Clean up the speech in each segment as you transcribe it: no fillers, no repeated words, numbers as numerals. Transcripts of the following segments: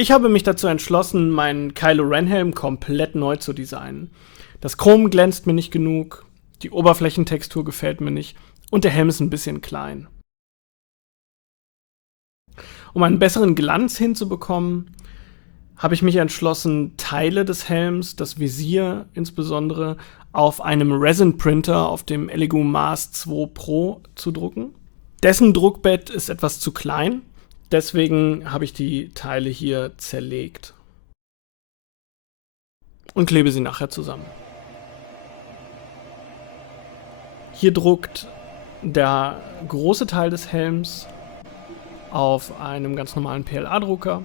Ich habe mich dazu entschlossen, meinen Kylo Ren Helm komplett neu zu designen. Das Chrom glänzt mir nicht genug, die Oberflächentextur gefällt mir nicht und der Helm ist ein bisschen klein. Um einen besseren Glanz hinzubekommen, habe ich mich entschlossen, Teile des Helms, das Visier insbesondere, auf einem Resin-Printer auf dem Elegoo Mars 2 Pro zu drucken. Dessen Druckbett ist etwas zu klein, deswegen habe ich die Teile hier zerlegt und klebe sie nachher zusammen. Hier druckt der große Teil des Helms auf einem ganz normalen PLA-Drucker.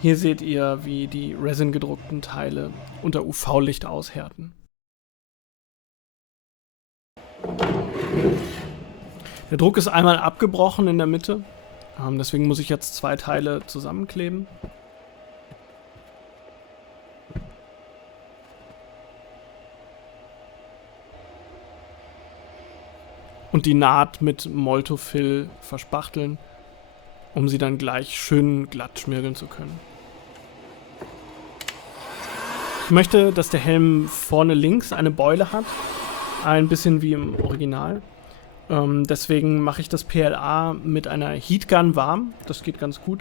Hier seht ihr, wie die Resin gedruckten Teile unter UV-Licht aushärten. Der Druck ist einmal abgebrochen in der Mitte, deswegen muss ich jetzt 2 Teile zusammenkleben. Und die Naht mit Moltofill verspachteln, um sie dann gleich schön glatt schmirgeln zu können. Ich möchte, dass der Helm vorne links eine Beule hat, ein bisschen wie im Original. Deswegen mache ich das PLA mit einer Heatgun warm, das geht ganz gut.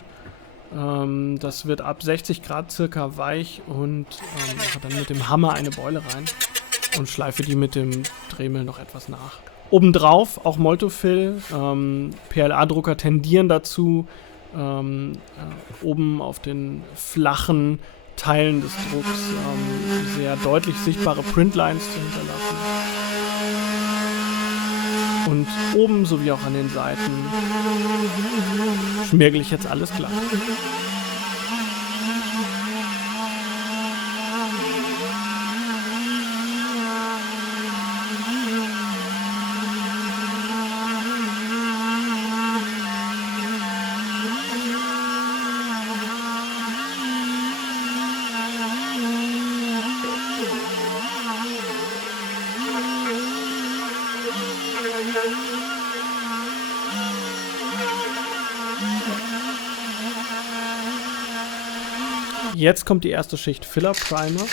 Das wird ab 60 Grad circa weich und mache dann mit dem Hammer eine Beule rein und schleife die mit dem Dremel noch etwas nach. Obendrauf auch Moltofill. PLA-Drucker tendieren dazu, oben auf den flachen Teilen des Drucks sehr deutlich sichtbare Printlines zu hinterlassen. Und oben sowie auch an den Seiten schmirgle ich jetzt alles glatt. Jetzt kommt die erste Schicht Filler Primer.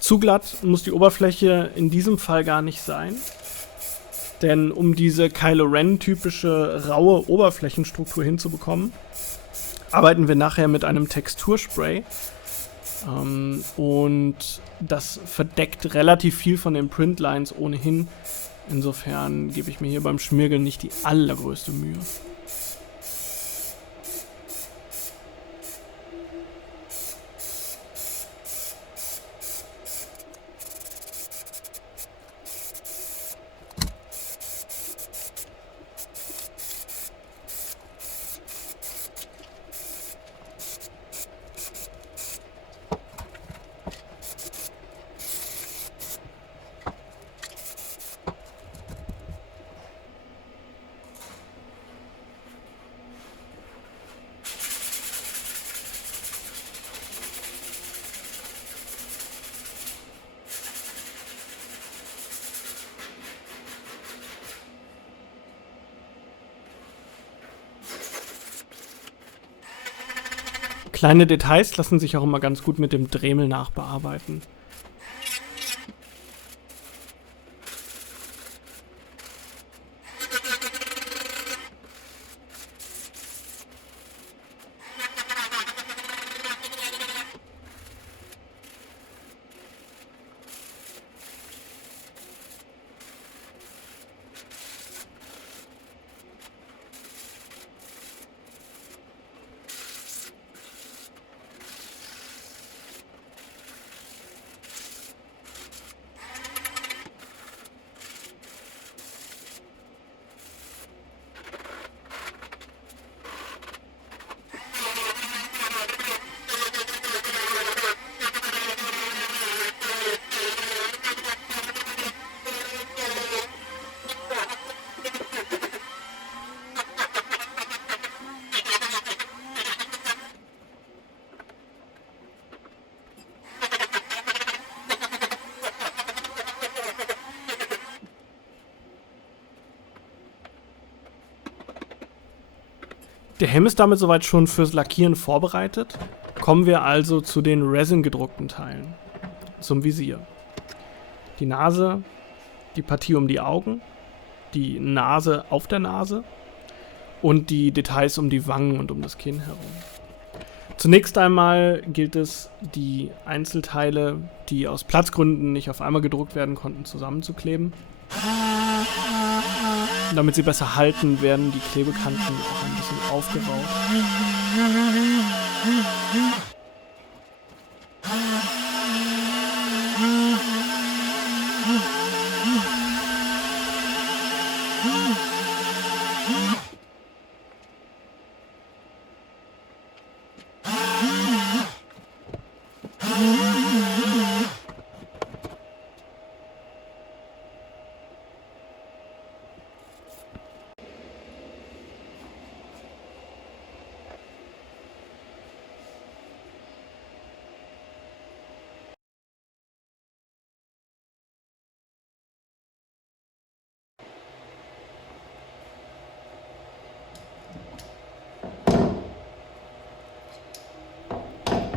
Zu glatt muss die Oberfläche in diesem Fall gar nicht sein, denn um diese Kylo Ren typische raue Oberflächenstruktur hinzubekommen, arbeiten wir nachher mit einem Texturspray. Und das verdeckt relativ viel von den Printlines ohnehin. Insofern gebe ich mir hier beim Schmirgeln nicht die allergrößte Mühe. Kleine Details lassen sich auch immer ganz gut mit dem Dremel nachbearbeiten. Der Helm ist damit soweit schon fürs Lackieren vorbereitet. Kommen wir also zu den resin gedruckten Teilen. Zum Visier. Die Nase, die Partie um die Augen, die Nase auf der Nase und die Details um die Wangen und um das Kinn herum. Zunächst einmal gilt es, die Einzelteile, die aus Platzgründen nicht auf einmal gedruckt werden konnten, zusammenzukleben. Damit sie besser halten, werden die Klebekanten auch ein bisschen aufgeraucht.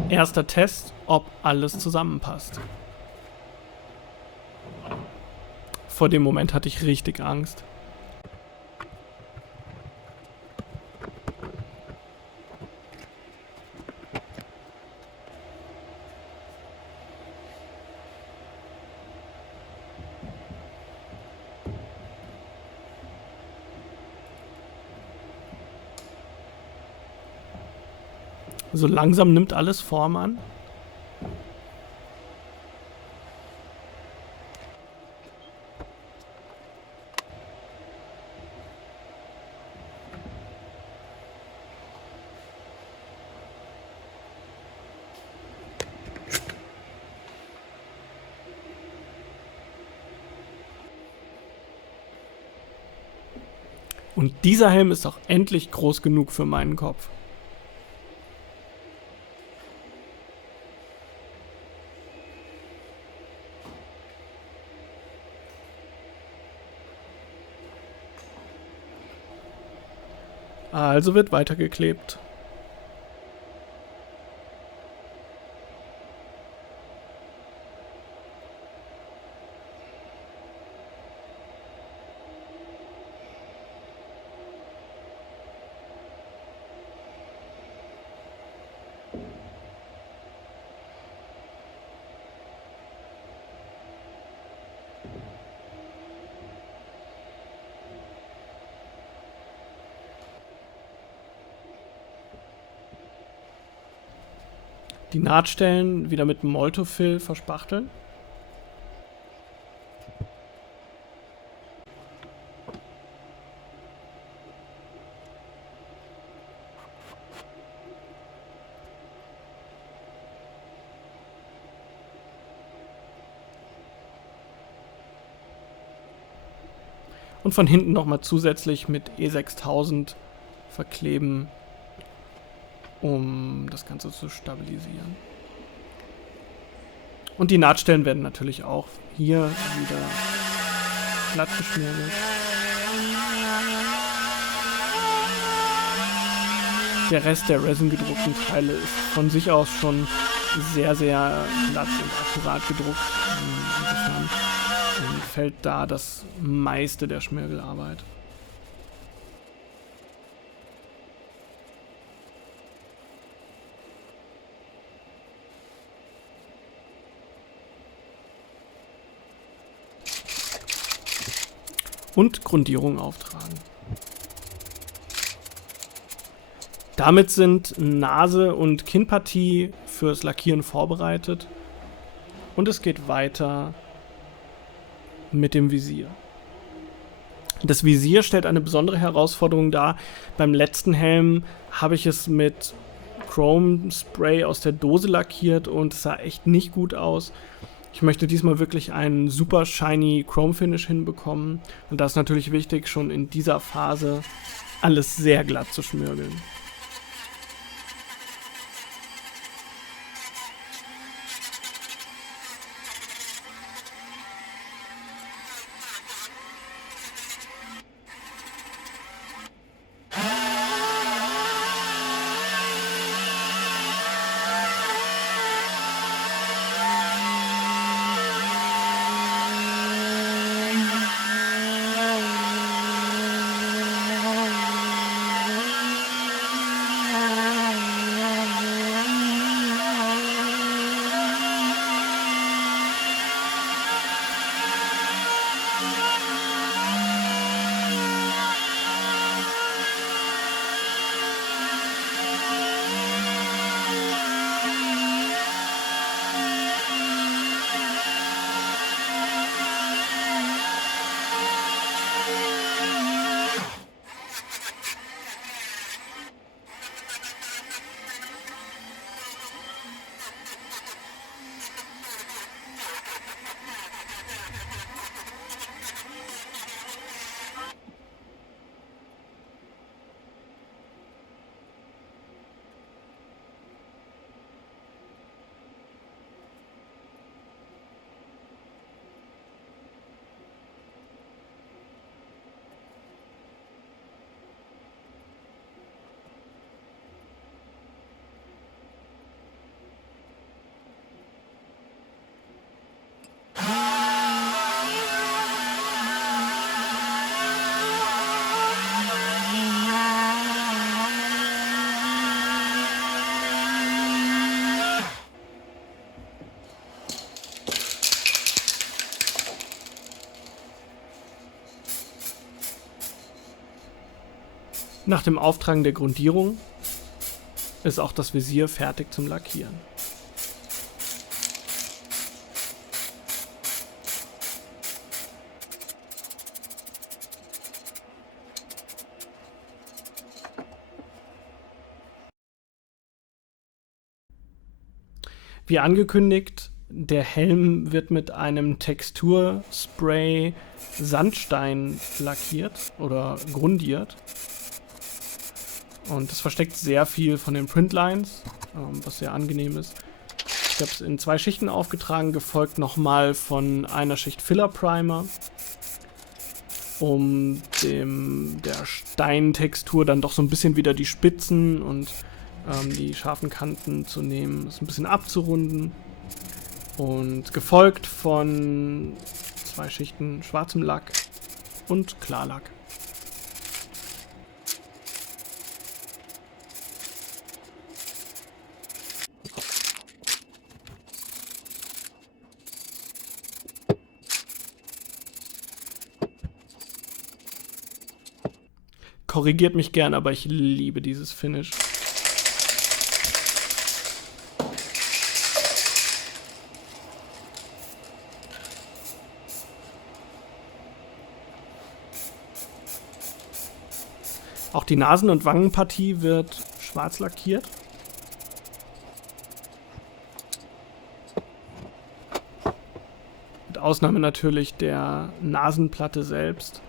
Erster Test, ob alles zusammenpasst. Vor dem Moment hatte ich richtig Angst. So langsam nimmt alles Form an. Und dieser Helm ist auch endlich groß genug für meinen Kopf. Also wird weitergeklebt. Die Nahtstellen wieder mit Moltofill verspachteln. Und von hinten nochmal zusätzlich mit E6000 verkleben, um das Ganze zu stabilisieren. Und die Nahtstellen werden natürlich auch hier wieder glatt geschmirgelt. Der Rest der resin gedruckten Teile ist von sich aus schon sehr, sehr glatt und akkurat gedruckt. Insofern fällt da das meiste der Schmirgelarbeit. Und Grundierung auftragen. Damit sind Nase und Kinnpartie fürs Lackieren vorbereitet und es geht weiter mit dem Visier. Das Visier stellt eine besondere Herausforderung dar. Beim letzten Helm habe ich es mit Chrome Spray aus der Dose lackiert und es sah echt nicht gut aus. Ich möchte diesmal wirklich einen super shiny Chrome Finish hinbekommen und da ist natürlich wichtig, schon in dieser Phase alles sehr glatt zu schmirgeln. Nach dem Auftragen der Grundierung ist auch das Visier fertig zum Lackieren. Wie angekündigt, der Helm wird mit einem Texturspray Sandstein lackiert oder grundiert. Und das versteckt sehr viel von den Printlines, was sehr angenehm ist. Ich habe es in 2 Schichten aufgetragen, gefolgt nochmal von einer Schicht Filler Primer, um der Steintextur dann doch so ein bisschen wieder die Spitzen und die scharfen Kanten zu nehmen, es ein bisschen abzurunden. Und gefolgt von 2 Schichten schwarzem Lack und Klarlack. Korrigiert mich gern, aber ich liebe dieses Finish. Auch die Nasen- und Wangenpartie wird schwarz lackiert. Mit Ausnahme natürlich der Nasenplatte selbst,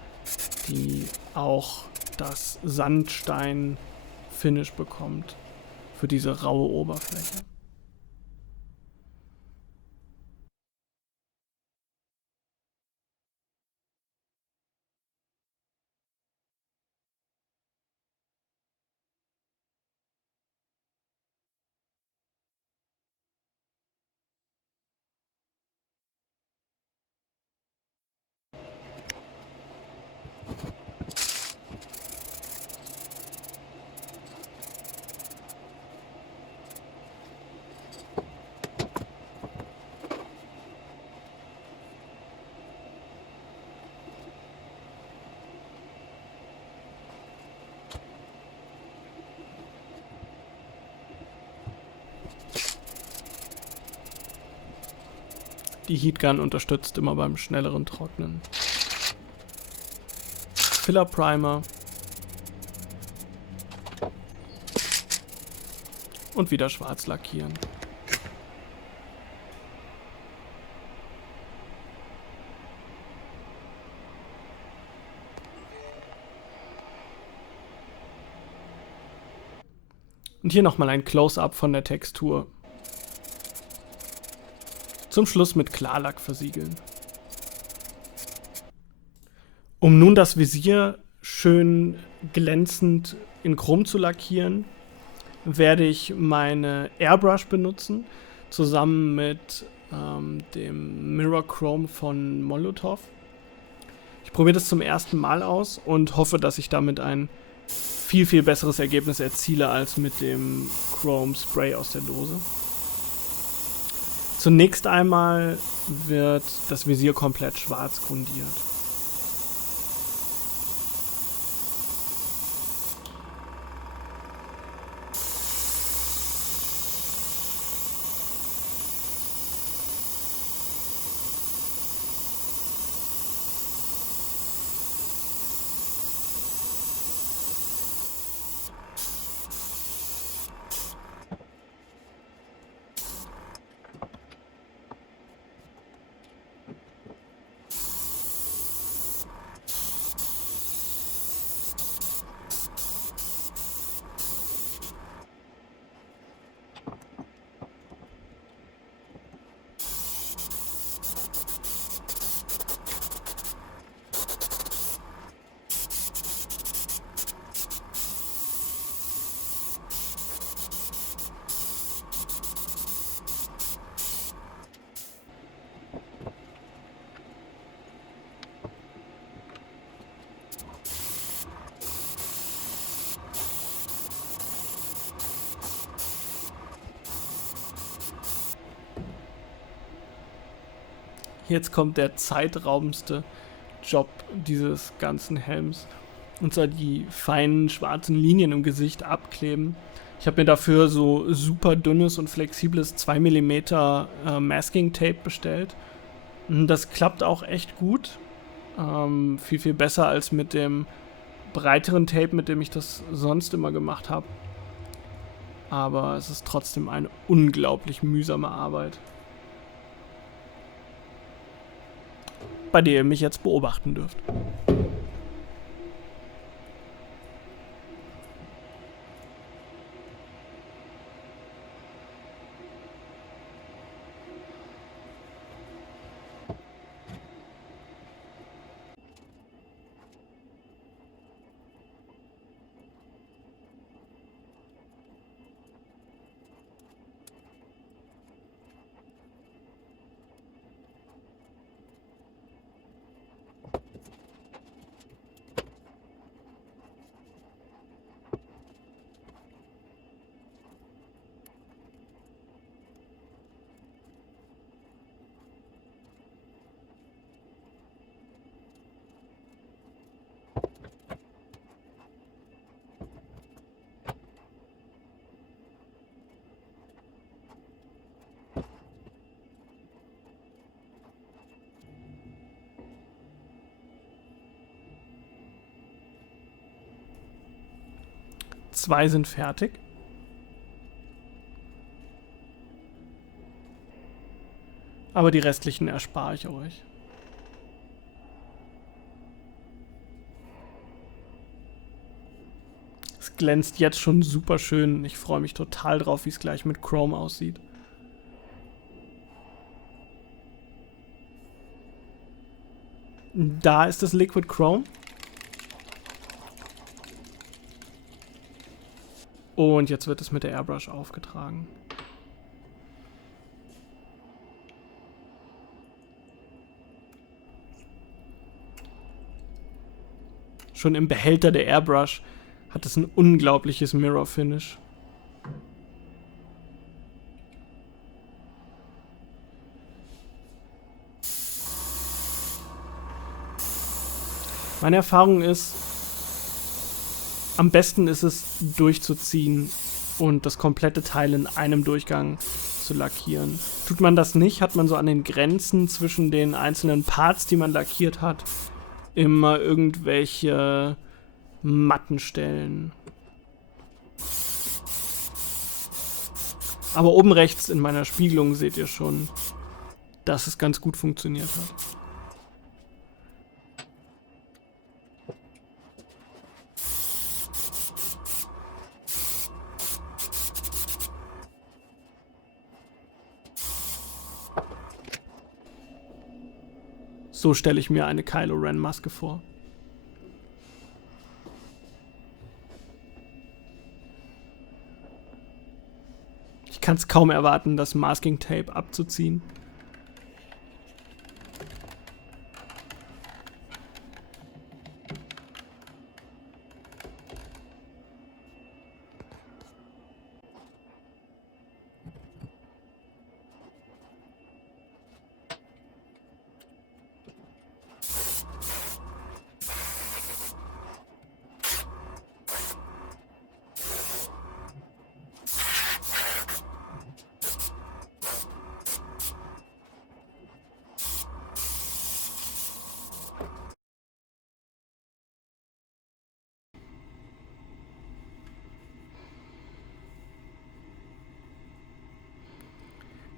die auch das Sandstein-Finish bekommt für diese raue Oberfläche. Die Heatgun unterstützt immer beim schnelleren Trocknen. Filler Primer. Und wieder schwarz lackieren. Und hier nochmal ein Close-Up von der Textur. Zum Schluss mit Klarlack versiegeln. Um nun das Visier schön glänzend in Chrom zu lackieren, werde ich meine Airbrush benutzen, zusammen mit dem Mirror Chrome von Molotov. Ich probiere das zum ersten Mal aus und hoffe, dass ich damit ein viel, viel besseres Ergebnis erziele als mit dem Chrome Spray aus der Dose. Zunächst einmal wird das Visier komplett schwarz grundiert. Jetzt kommt der zeitraubendste Job dieses ganzen Helms. und zwar die feinen schwarzen Linien im Gesicht abkleben. Ich habe mir dafür so super dünnes und flexibles 2 mm Masking Tape bestellt. Das klappt auch echt gut. Viel, viel besser als mit dem breiteren Tape, mit dem ich das sonst immer gemacht habe. Aber es ist trotzdem eine unglaublich mühsame Arbeit, bei der ihr mich jetzt beobachten dürft. Zwei sind fertig. Aber die restlichen erspare ich euch. Es glänzt jetzt schon super schön. Ich freue mich total drauf, wie es gleich mit Chrome aussieht. Da ist das Liquid Chrome. Und jetzt wird es mit der Airbrush aufgetragen. Schon im Behälter der Airbrush hat es ein unglaubliches Mirror Finish. Meine Erfahrung ist, am besten ist es durchzuziehen und das komplette Teil in einem Durchgang zu lackieren. Tut man das nicht, hat man so an den Grenzen zwischen den einzelnen Parts, die man lackiert hat, immer irgendwelche Mattenstellen. Aber oben rechts in meiner Spiegelung seht ihr schon, dass es ganz gut funktioniert hat. So stelle ich mir eine Kylo Ren Maske vor. Ich kann es kaum erwarten, das Masking Tape abzuziehen.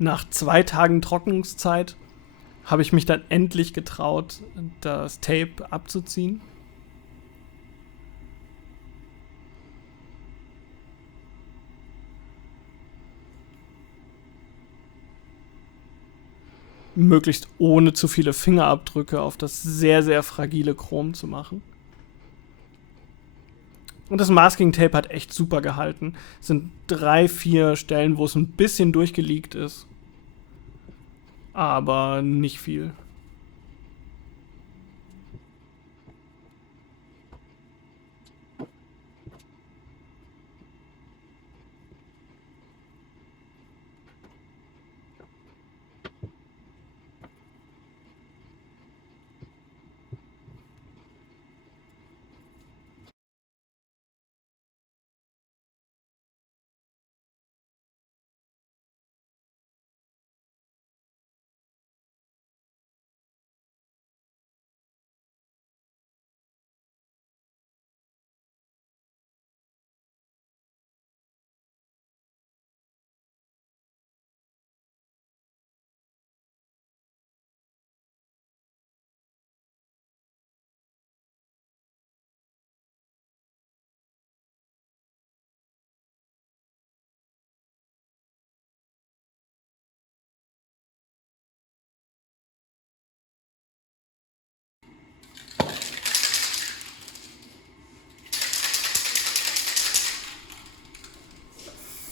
Nach 2 Tagen Trocknungszeit habe ich mich dann endlich getraut, das Tape abzuziehen. Möglichst ohne zu viele Fingerabdrücke auf das sehr, sehr fragile Chrom zu machen. Und das Masking Tape hat echt super gehalten. Es sind 3, 4 Stellen, wo es ein bisschen durchgeleakt ist. Aber nicht viel.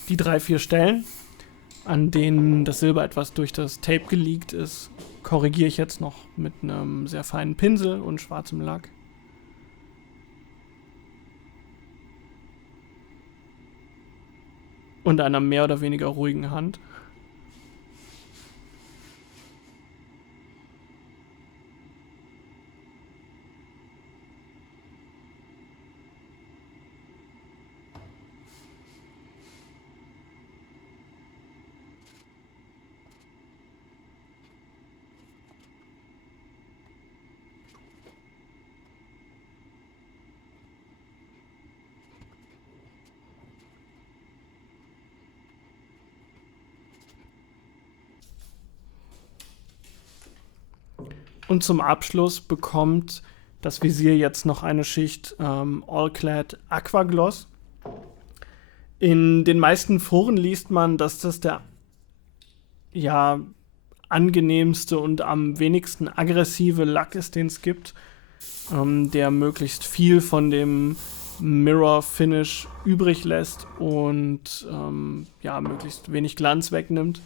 Die 3, 4 Stellen, an denen das Silber etwas durch das Tape geleakt ist, korrigiere ich jetzt noch mit einem sehr feinen Pinsel und schwarzem Lack. Und einer mehr oder weniger ruhigen Hand. Und zum Abschluss bekommt das Visier jetzt noch eine Schicht All-Clad Aquagloss. In den meisten Foren liest man, dass das der angenehmste und am wenigsten aggressive Lack ist, den es gibt, der möglichst viel von dem Mirror Finish übrig lässt und möglichst wenig Glanz wegnimmt.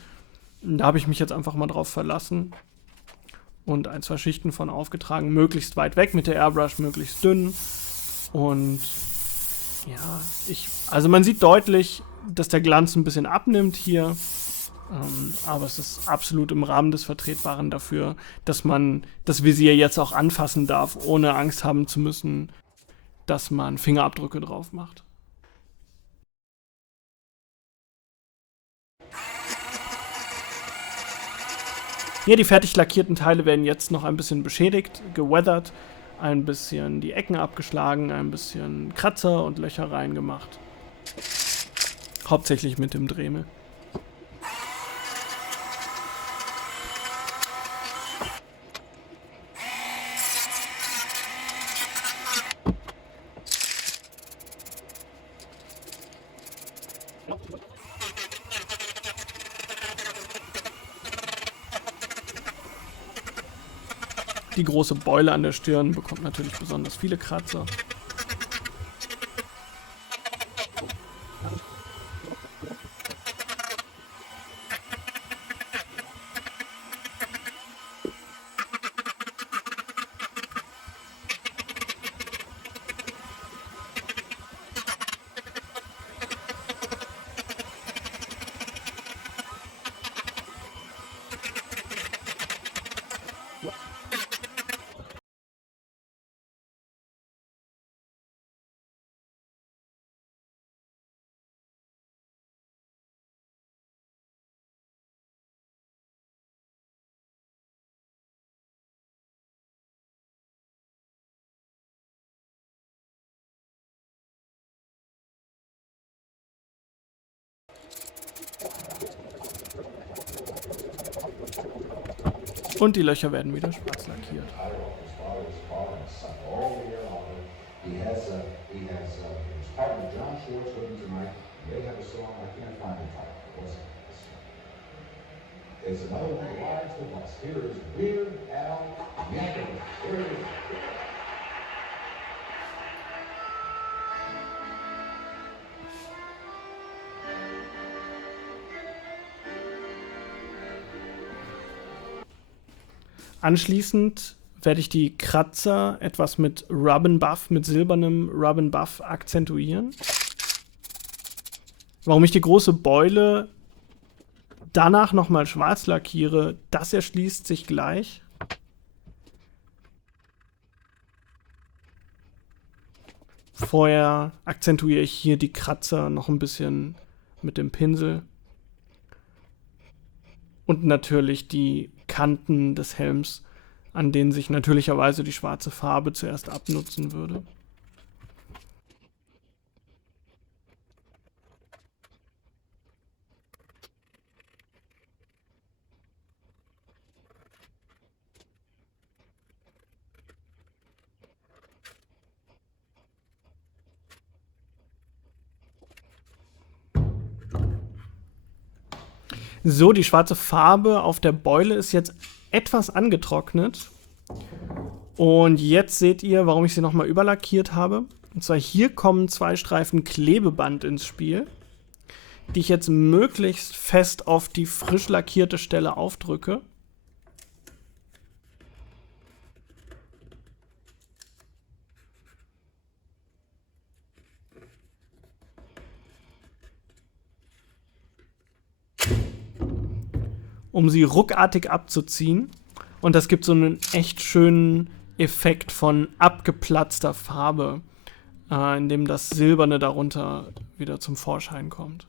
Da habe ich mich jetzt einfach mal drauf verlassen und 1, 2 Schichten von aufgetragen, möglichst weit weg mit der Airbrush, möglichst dünn. Und ja, also man sieht deutlich, dass der Glanz ein bisschen abnimmt hier, aber es ist absolut im Rahmen des Vertretbaren dafür, dass man das Visier jetzt auch anfassen darf, ohne Angst haben zu müssen, dass man Fingerabdrücke drauf macht. Hier die fertig lackierten Teile werden jetzt noch ein bisschen beschädigt, geweathert, ein bisschen die Ecken abgeschlagen, ein bisschen Kratzer und Löcher reingemacht. Hauptsächlich mit dem Dremel. Die große Beule an der Stirn bekommt natürlich besonders viele Kratzer. Und die Löcher werden wieder schwarz lackiert. Anschließend werde ich die Kratzer etwas mit Rub-and-Buff, mit silbernem Rub-and-Buff akzentuieren. Warum ich die große Beule danach nochmal schwarz lackiere, das erschließt sich gleich. Vorher akzentuiere ich hier die Kratzer noch ein bisschen mit dem Pinsel. Und natürlich die Kanten des Helms, an denen sich natürlicherweise die schwarze Farbe zuerst abnutzen würde. So, die schwarze Farbe auf der Beule ist jetzt etwas angetrocknet. Und jetzt seht ihr, warum ich sie nochmal überlackiert habe. Und zwar hier kommen 2 Streifen Klebeband ins Spiel. die ich jetzt möglichst fest auf die frisch lackierte Stelle aufdrücke. Um sie ruckartig abzuziehen. Und das gibt so einen echt schönen Effekt von abgeplatzter Farbe, in dem das Silberne darunter wieder zum Vorschein kommt.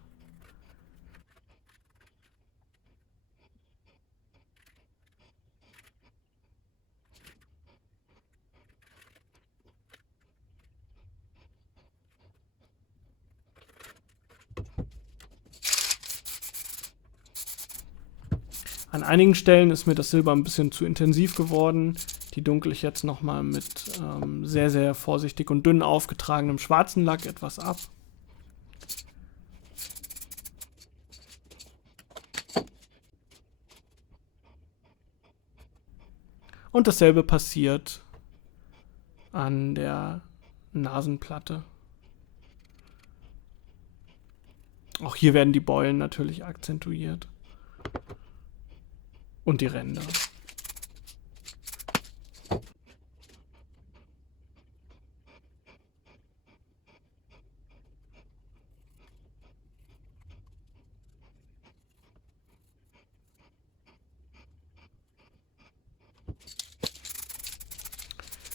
An einigen Stellen ist mir das Silber ein bisschen zu intensiv geworden. Die dunkle ich jetzt nochmal mit sehr, sehr vorsichtig und dünn aufgetragenem schwarzen Lack etwas ab. Und dasselbe passiert an der Nasenplatte. Auch hier werden die Beulen natürlich akzentuiert. Und die Ränder.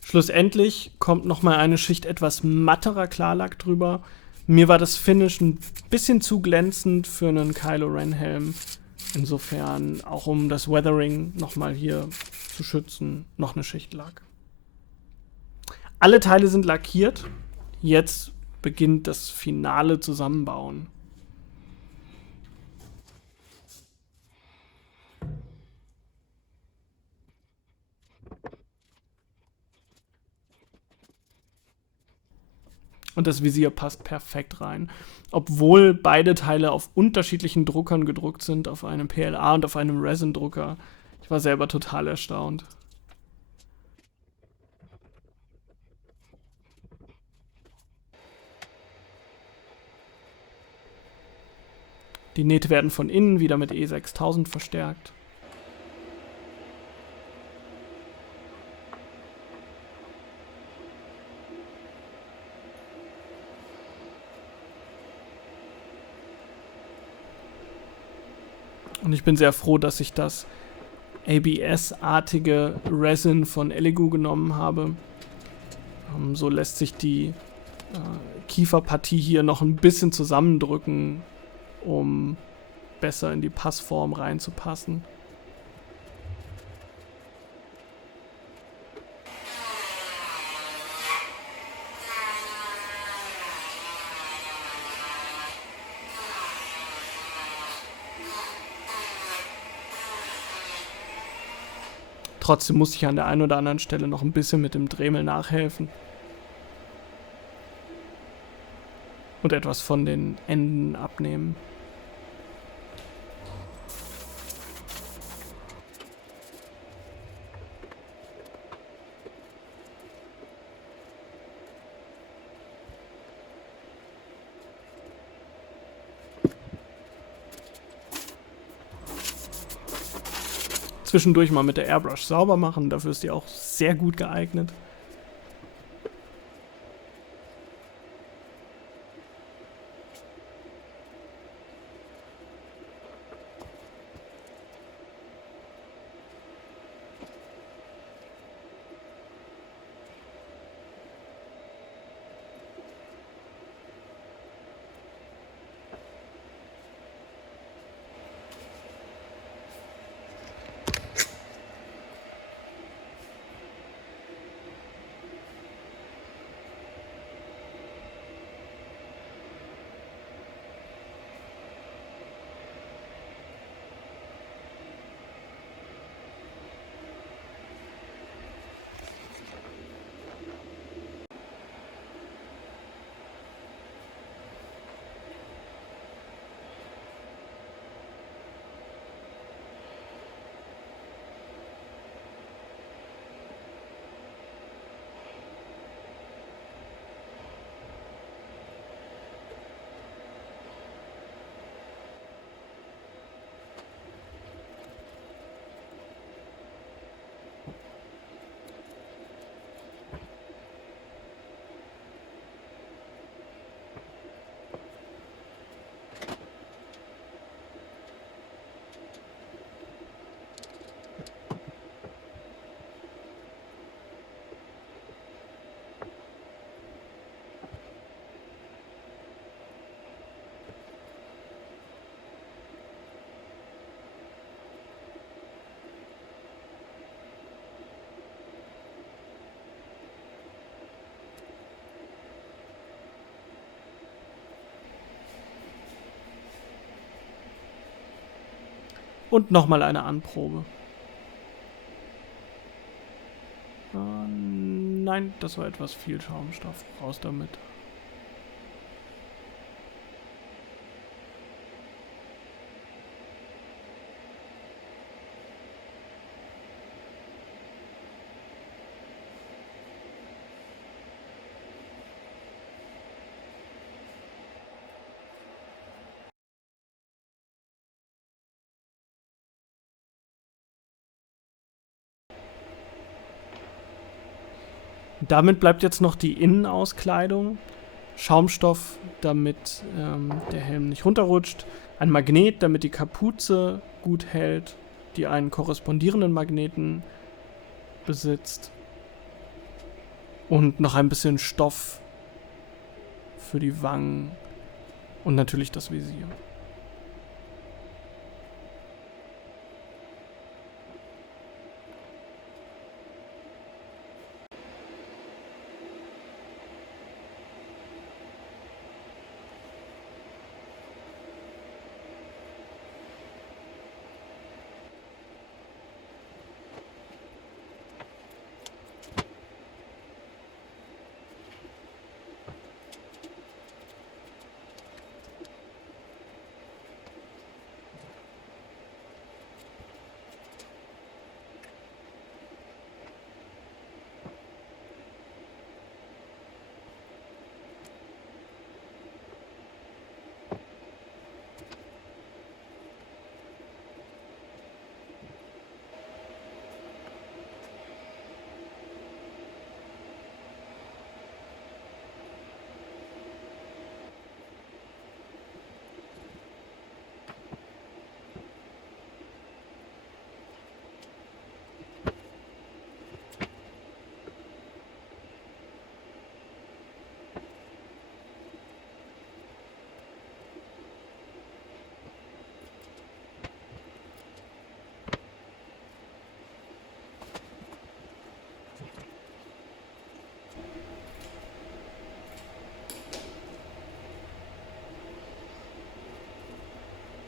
Schlussendlich kommt nochmal eine Schicht etwas matterer Klarlack drüber. Mir war das Finish ein bisschen zu glänzend für einen Kylo Ren Helm. Insofern, auch um das Weathering nochmal hier zu schützen, noch eine Schicht Lack. Alle Teile sind lackiert. Jetzt beginnt das finale Zusammenbauen. Und das Visier passt perfekt rein. Obwohl beide Teile auf unterschiedlichen Druckern gedruckt sind, auf einem PLA und auf einem Resin-Drucker. Ich war selber total erstaunt. Die Nähte werden von innen wieder mit E6000 verstärkt. Und ich bin sehr froh, dass ich das ABS-artige Resin von Elegoo genommen habe. So lässt sich die Kieferpartie hier noch ein bisschen zusammendrücken, um besser in die Passform reinzupassen. Trotzdem muss ich an der einen oder anderen Stelle noch ein bisschen mit dem Dremel nachhelfen. Und etwas von den Enden abnehmen. Zwischendurch mal mit der Airbrush sauber machen, dafür ist die auch sehr gut geeignet. Und nochmal eine Anprobe. Nein, das war etwas viel Schaumstoff. Raus damit. Damit bleibt jetzt noch die Innenauskleidung. Schaumstoff, damit der Helm nicht runterrutscht. Ein Magnet, damit die Kapuze gut hält, die einen korrespondierenden Magneten besitzt. Und noch ein bisschen Stoff für die Wangen und natürlich das Visier.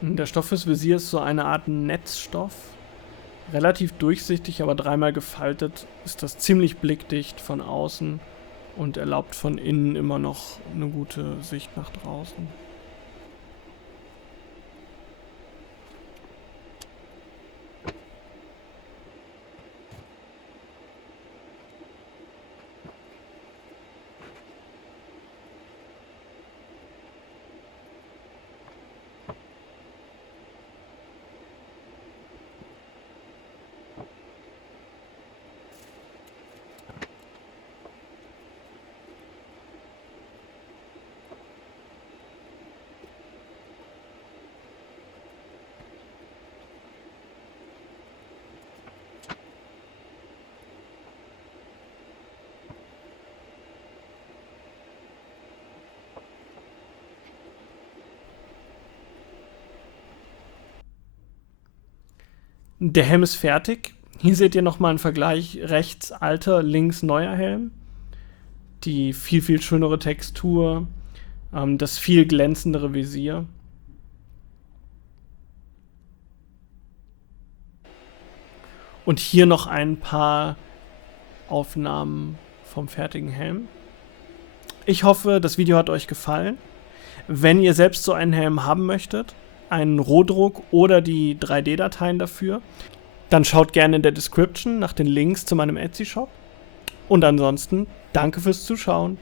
Der Stoff fürs Visier ist so eine Art Netzstoff. Relativ durchsichtig, aber dreimal gefaltet ist das ziemlich blickdicht von außen und erlaubt von innen immer noch eine gute Sicht nach draußen. Der Helm ist fertig. Hier seht ihr nochmal einen Vergleich. Rechts alter, links neuer Helm. Die viel, viel schönere Textur. Das viel glänzendere Visier. Und hier noch ein paar Aufnahmen vom fertigen Helm. Ich hoffe, das Video hat euch gefallen. Wenn ihr selbst so einen Helm haben möchtet, einen Rohdruck oder die 3D-Dateien dafür, dann schaut gerne in der Description nach den Links zu meinem Etsy-Shop. Und ansonsten, danke fürs Zuschauen.